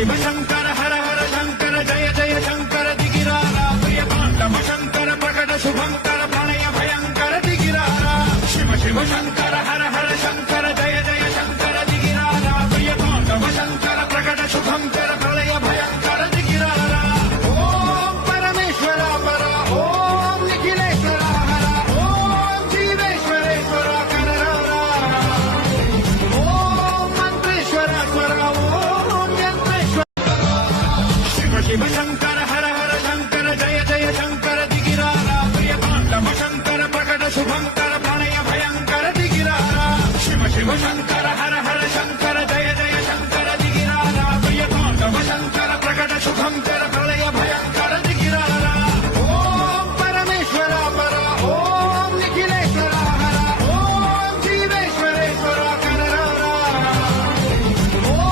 शिव शंकर हर हर शंकर जय जय शंकर दिगिरारा प्रिय पांडव शंकर प्रकट शुभंकर प्रणय भयंकर दिगिरारा शिव शिव शंकर हर हर शंकर जय जय शंकर दिगिरारा प्रिय पांडव शंकर प्रकट शुभंकर प्रणय भयंकर दिगिरारा ओम परमेश्वर पर ओम निखिलेश्वर हर ओम जीवेश्वरेश्वर कररा ओम मंत्रेश्वर स्वर ओम यंत्रेश्वर शिव शिव शंकर